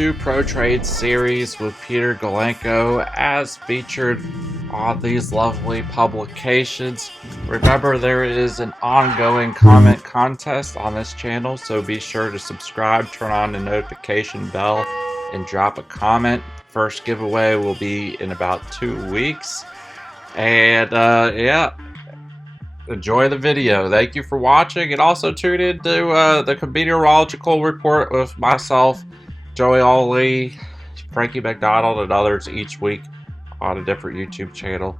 New Pro Trade series with Peter Galenko as featured on these lovely publications. Remember, there is an ongoing comment contest on this channel, so be sure to subscribe, turn on the notification bell, and drop a comment. First giveaway will be in about 2 weeks. And yeah, enjoy the video. Thank you for watching, and also tune in to the Meteorological Report with myself, Joey Ali, Frankie McDonald, and others each week on a different YouTube channel.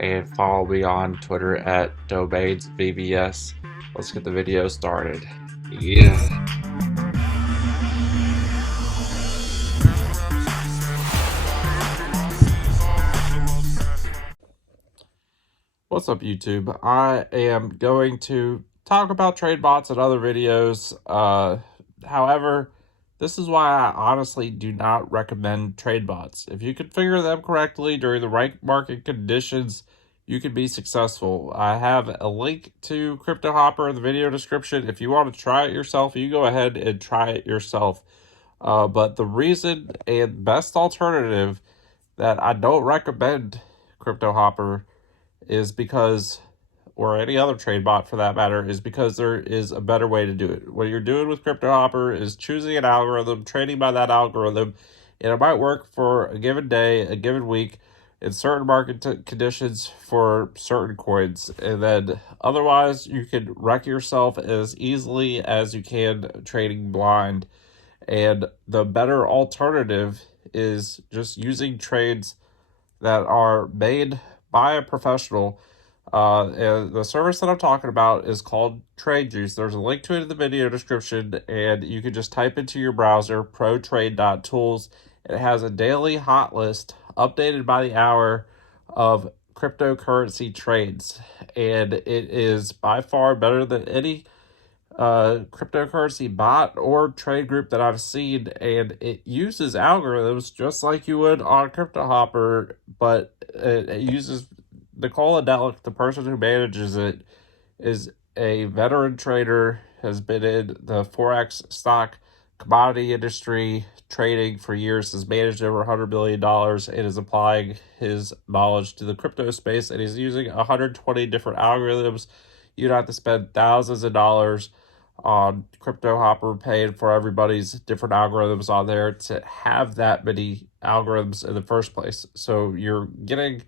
And follow me on Twitter at DomainsVBS. Let's get the video started. Yeah. What's up, YouTube? I am going to talk about trade bots and other videos. However, this is why I honestly do not recommend trade bots. If you configure them correctly during the right market conditions, you can be successful. I have a link to cryptohopper in the video description. If you want to try it yourself, you go ahead and try it yourself. But the reason and best alternative that I don't recommend cryptohopper is because, or any other trade bot for that matter, is because there is a better way to do it. What you're doing with cryptohopper is choosing an algorithm, trading by that algorithm, and it might work for a given day, a given week, in certain market conditions for certain coins, and then otherwise you can wreck yourself as easily as you can trading blind. And the better alternative is just using trades that are made by a professional. And the service that I'm talking about is called TradeJuice. There's a link to it in the video description, and you can just type into your browser protrade.tools. It has a daily hot list updated by the hour of cryptocurrency trades, and it is by far better than any cryptocurrency bot or trade group that I've seen, and it uses algorithms just like you would on cryptohopper, but it uses Nicola Delic, the person who manages it, is a veteran trader, has been in the Forex stock commodity industry trading for years, has managed over $100 million, and is applying his knowledge to the crypto space, and he's using 120 different algorithms. You don't have to spend thousands of dollars on cryptohopper paying for everybody's different algorithms on there to have that many algorithms in the first place. So you're getting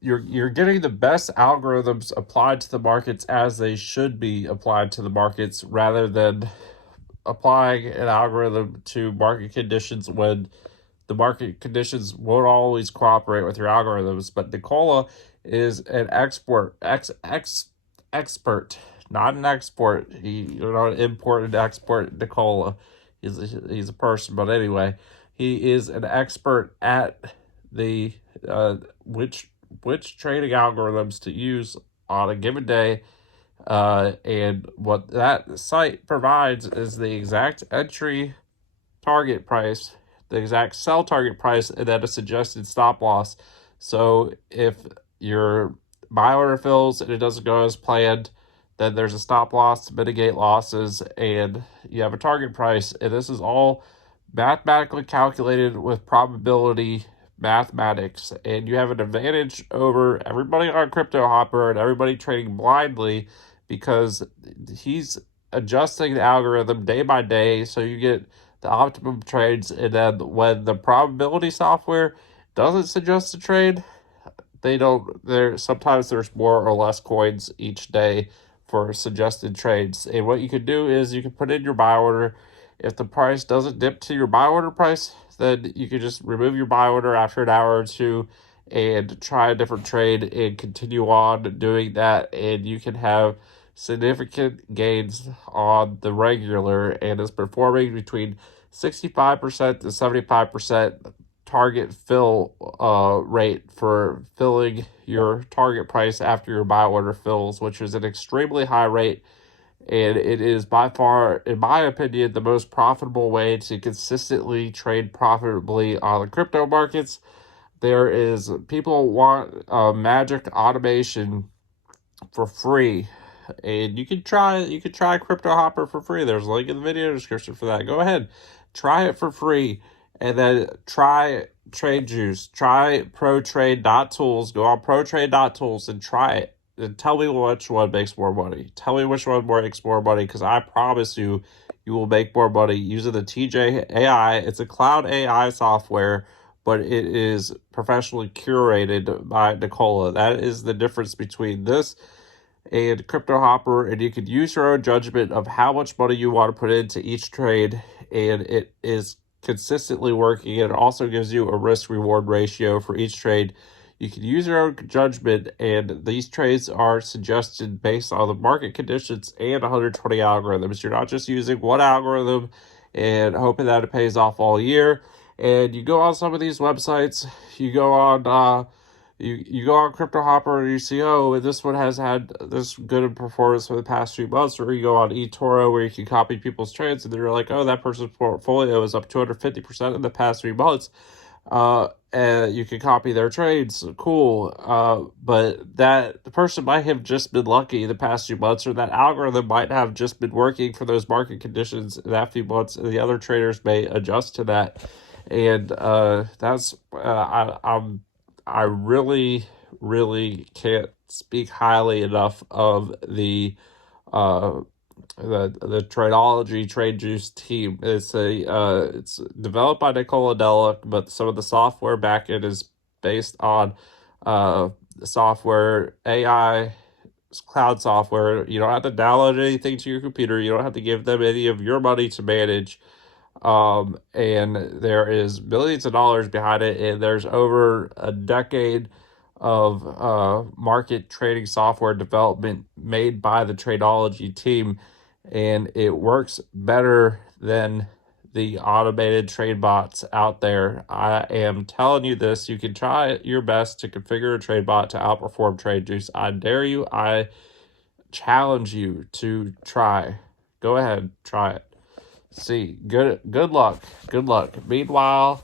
you're getting the best algorithms applied to the markets as they should be applied to the markets, rather than applying an algorithm to market conditions when the market conditions won't always cooperate with your algorithms. But Nicola is an expert, not an export. You're not import and export Nicola. He's a person, but anyway, he is an expert at the which trading algorithms to use on a given day. And what that site provides is the exact entry target price, the exact sell target price, and then a suggested stop loss. So if your buy order fills and it doesn't go as planned, then there's a stop loss to mitigate losses, and you have a target price. And this is all mathematically calculated with probability mathematics, and you have an advantage over everybody on cryptohopper and everybody trading blindly, because he's adjusting the algorithm day by day, so you get the optimum trades. And then when the probability software doesn't suggest a trade, sometimes there's more or less coins each day for suggested trades. And what you can do is you can put in your buy order. If the price doesn't dip to your buy order price, then you can just remove your buy order after an hour or two and try a different trade and continue on doing that, and you can have significant gains on the regular, and is performing between 65% to 75% target fill rate for filling your target price after your buy order fills, which is an extremely high rate. And it is by far, in my opinion, the most profitable way to consistently trade profitably on the crypto markets. People want magic automation for free, and you can try cryptohopper for free. There's a link in the video description for that. Go ahead, Try it for free, and then try TradeJuice. Try ProTrade.tools. Go on ProTrade.tools and try it. And tell me which one makes more money. Tell me which one makes more money, because I promise you, you will make more money using the TJ AI. It's a cloud AI software, but it is professionally curated by Nicola. That is the difference between this and cryptohopper, and you can use your own judgment of how much money you want to put into each trade, and it is consistently working. And it also gives you a risk reward ratio for each trade. You can use your own judgment, and these trades are suggested based on the market conditions and 120 algorithms. You're not just using one algorithm and hoping that it pays off all year. And you go on some of these websites, you go on you go on cryptohopper and you see, oh, this one has had this good performance for the past few months. Or you go on eToro where you can copy people's trades, and they're like, oh, that person's portfolio is up 250% in the past 3 months. And you can copy their trades. Cool. But that the person might have just been lucky the past few months, or that algorithm might have just been working for those market conditions in that few months, and the other traders may adjust to that. And that's I really, really can't speak highly enough of uh the TradeJuice team. It's developed by Nicola Delic, but some of the software backend is based on software AI cloud software. You don't have to download anything to your computer. You don't have to give them any of your money to manage. And there is millions of dollars behind it, and there's over a decade of market trading software development made by the Tradeology team, and it works better than the automated trade bots out there. I am telling you this. You can try your best to configure a trade bot to outperform TradeJuice. I dare you. I challenge you to try. Go ahead, try it. See, good luck. Good luck. Meanwhile,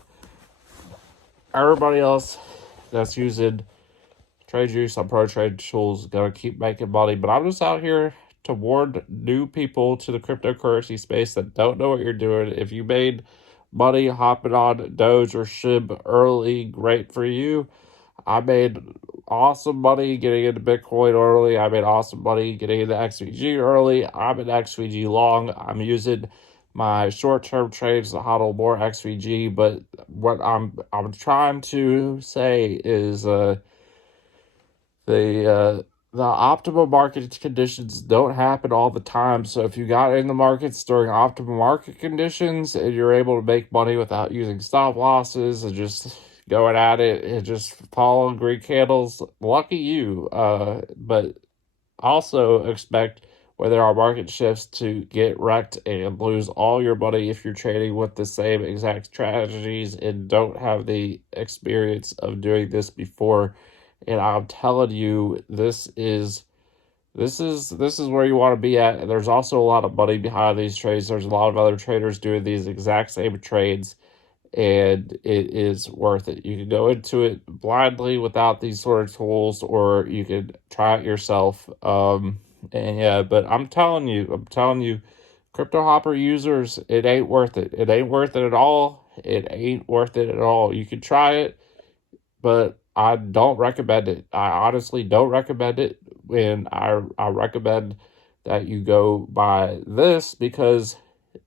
everybody else that's using TradeJuice on ProTradeTools is gonna keep making money. But I'm just out here to warn new people to the cryptocurrency space that don't know what you're doing. If you made money hopping on Doge or SHIB early, great for you. I made awesome money getting into Bitcoin early. I made awesome money getting into XVG early. I'm in XVG long. I'm using my short-term trades to hodl more XVG, but what I'm trying to say is the optimal market conditions don't happen all the time. So if you got in the markets during optimal market conditions and you're able to make money without using stop losses and just going at it and just following green candles, lucky you. But also expect when there are market shifts to get wrecked and lose all your money if you're trading with the same exact strategies and don't have the experience of doing this before. And I'm telling you, this is where you want to be at. And there's also a lot of money behind these trades. There's a lot of other traders doing these exact same trades, and it is worth it. You can go into it blindly without these sort of tools, or you can try it yourself. And yeah, but I'm telling you, cryptohopper users, it ain't worth it. It ain't worth it at all. It ain't worth it at all. You can try it, but I don't recommend it. I honestly don't recommend it. And I recommend that you go buy this, because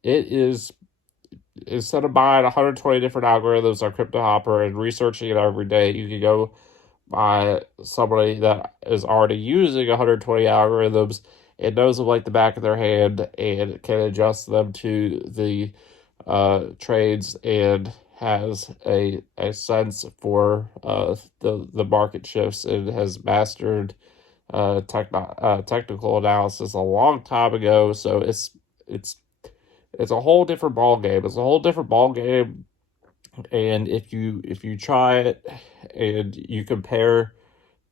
it is, instead of buying 120 different algorithms on cryptohopper and researching it every day, you can go by somebody that is already using 120 algorithms and knows them like the back of their hand and can adjust them to the trades and has a sense for the market shifts and has mastered technical analysis a long time ago. So it's a whole different ball game. It's a whole different ball game. And if you try it and you compare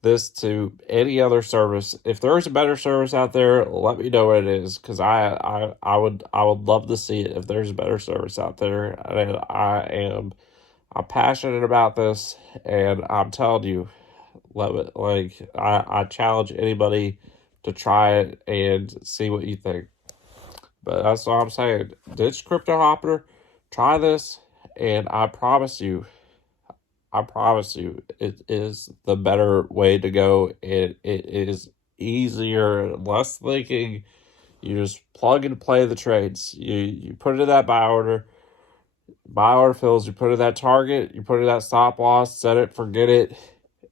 this to any other service, if there's a better service out there, let me know what it is, because I would love to see it if there's a better service out there. And I'm passionate about this, and I'm telling you, love it. Like I challenge anybody to try it and see what you think. But that's all I'm saying. Ditch crypto hopper. Try this, and I promise you, it is the better way to go. It is easier, less thinking. You just plug and play the trades. You put it in that buy order fills, you put it in that target, you put it in that stop loss, set it, forget it,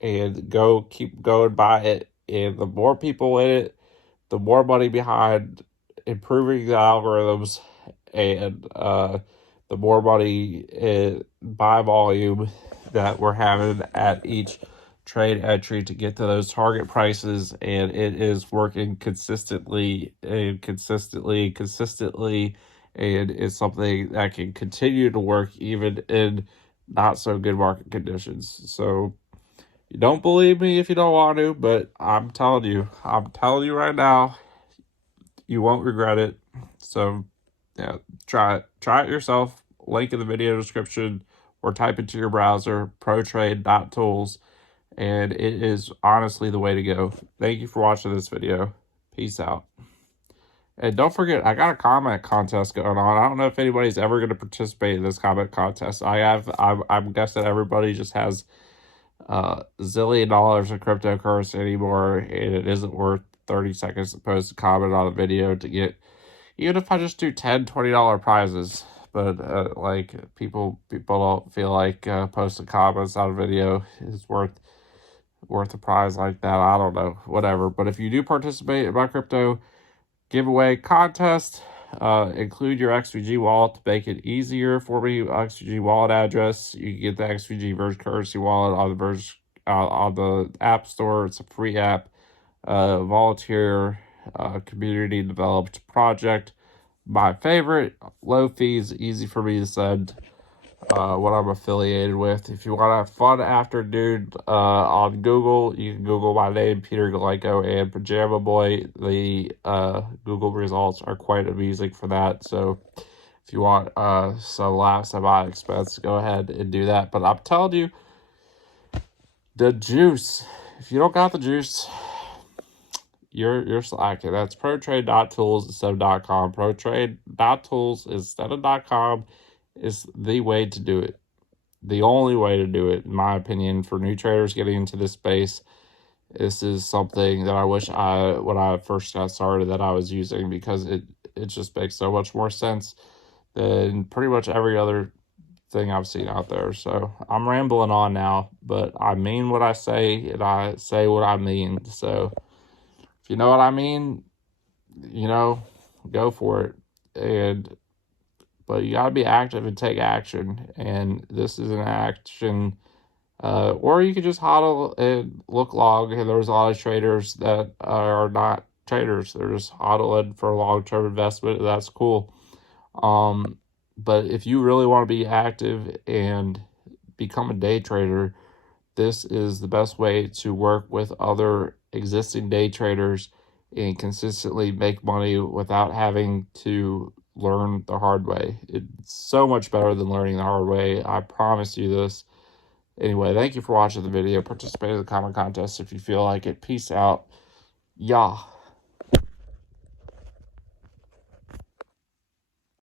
and keep going by it. And the more people in it, the more money behind improving the algorithms, and the more money by volume that we're having at each trade entry to get to those target prices. And it is working consistently, and it's something that can continue to work even in not so good market conditions. So you don't believe me if you don't want to, but I'm telling you right now, you won't regret it. So yeah, try it yourself. Link in the video description, or type into your browser protrade.tools, and it is honestly the way to go. Thank you for watching this video. Peace out. And don't forget, I got a comment contest going on. I don't know if anybody's ever going to participate in this comment contest. I'm guessing everybody just has zillion dollars in cryptocurrency anymore, and it isn't worth 30 seconds to post a comment on the video to get, even if I just do $10-$20 prizes. But like people don't feel like posting comments on a video is worth a prize like that. I don't know, whatever. But if you do participate in my crypto giveaway contest, include your XVG wallet to make it easier for me. XVG wallet address. You can get the XVG Verge Currency wallet on the App Store. It's a free app. Volunteer, community developed project. My favorite, low fees, easy for me to send. What I'm affiliated with. If you want to have fun afternoon on Google, you can Google my name, Peter Galenko, and Pajama Boy. The Google results are quite amusing for that. So if you want some laughs at my expense, go ahead and do that. But I'm telling you, the juice. If you don't got the juice, you're slacking. That's protrade.tools instead of .com. Protrade.tools instead of .com is the way to do it. The only way to do it, in my opinion, for new traders getting into this space. This is something that I wish when I first got started, that I was using, because it just makes so much more sense than pretty much every other thing I've seen out there. So I'm rambling on now, but I mean what I say, and I say what I mean. So if you know what I mean, go for it. But you gotta be active and take action, and this is an action. Or you could just hodl and look long. And there's a lot of traders that are not traders; they're just hodling for a long-term investment. And that's cool. But if you really want to be active and become a day trader, this is the best way to work with other existing day traders and consistently make money without having to learn the hard way. It's so much better than learning the hard way. I promise you this. Anyway, thank you for watching the video. Participate in the comment contest if you feel like it. Peace out. Yeah.